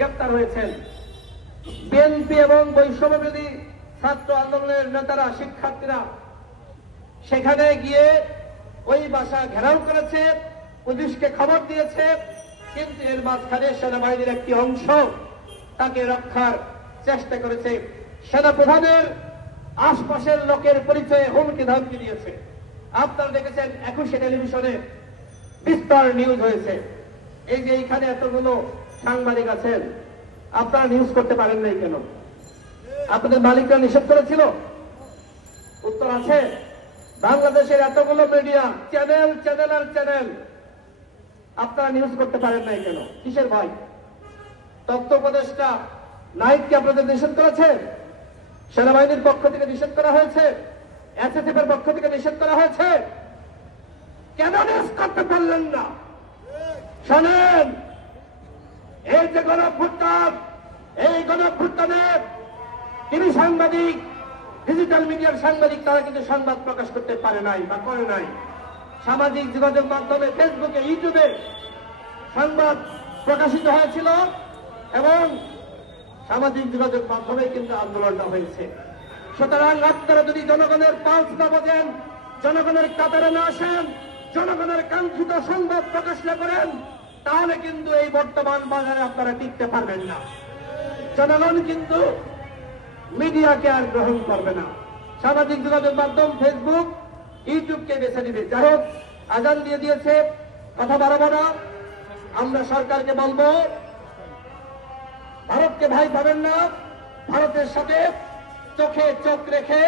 গ্রেপ্তার হয়েছেন। বিএনপি এবং বৈষম্যবিরোধী ছাত্র আন্দোলনের নেতারা, শিক্ষার্থীরা সেখানে গিয়ে ওই বাসা ঘেরাও করেছে, পুলিশকে খবর দিয়েছে, কিন্তু এর মাঝখানে সেনাবাহিনীর একটি অংশ তাকে রক্ষার চেষ্টা করেছে। সেনাপ্রধানের আশপাশের লোকের পরিচয়ে হুমকি ধামকি দিয়েছে। আপনারা দেখেছেন 21 টেলিভিশনে বিস্তর নিউজ হয়েছে। এই যে এইখানে এতগুলো সাংবাদিক আছেন, আপনারা নিউজ করতে পারেন নাই কেন? আপনাদের মালিকরা নিষেধ করেছিল? উত্তর আছে। বাংলাদেশের এতগুলো মিডিয়া, চ্যানেল আপনারা নিউজ করতে পারেন নাই কেন? কিসের ভয়? তথ্য উপদেষ্টা নাইটকে আপনাদের নিষেধ করেছে, সেনাবাহিনীর পক্ষ থেকে নিষেধ করা হয়েছে, এসএসএফ এর পক্ষ থেকে নিষেধ করা হয়েছে। কেন নিউজ করতে পারলেন না? শোনেন, এই যে গণঅভ্যুত্থান, এই গণঅভ্যুত্থানে টিভি সাংবাদিক, ডিজিটাল মিডিয়ার সাংবাদিক তারা কিন্তু সংবাদ প্রকাশ করতে পারে নাই বা করে নাই। সামাজিক যোগাযোগ মাধ্যমে, ফেসবুকে, ইউটিউবে সংবাদ প্রকাশিত হয়েছিল এবং সামাজিক যোগাযোগ মাধ্যমে কিন্তু আন্দোলনটা হয়েছে। সুতরাং আপনারা যদি জনগণের পালস না বোঝেন, জনগণের কাতারে না আসেন, জনগণের কাঙ্ক্ষিত সংবাদ প্রকাশ না করেন, তাহলে কিন্তু এই বর্তমান বাজারে আপনারা টিকতে পারবেন না। জনগণ কিন্তু মিডিয়াকে আর গ্রহণ করবে না, সামাজিক যোগাযোগ মাধ্যম ফেসবুক, ইউটিউবকে বেছে নিবে। যাই হোক, আজান দিয়ে দিয়েছে, কথা বাড়াবো না। আমরা সরকারকে বলবো, ভারতকে ভাই পাবেন না, ভারতের সাথে চোখে চোখ রেখে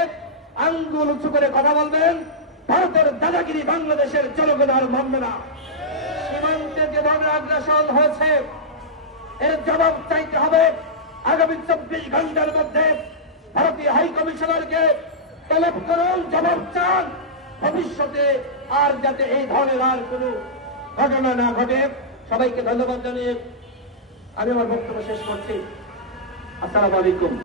আঙ্গুল উঁচু করে কথা বলবেন। ভারতের দাদাগিরি বাংলাদেশের জনগণ আর মানবে না। সীমান্তে যেভাবে আগ্রাসন হয়েছে, এর জবাব চাইতে হবে। আগামী 24 ঘন্টার মধ্যে ভারতীয় হাই কমিশনারকে তলব করুন, জবাব চান। ভবিষ্যতে আর যাতে এই ধরনের আর কোন ঘটনা না ঘটে। সবাইকে ধন্যবাদ জানিয়ে আমি আমার বক্তব্য শেষ করছি। আসসালামু আলাইকুম।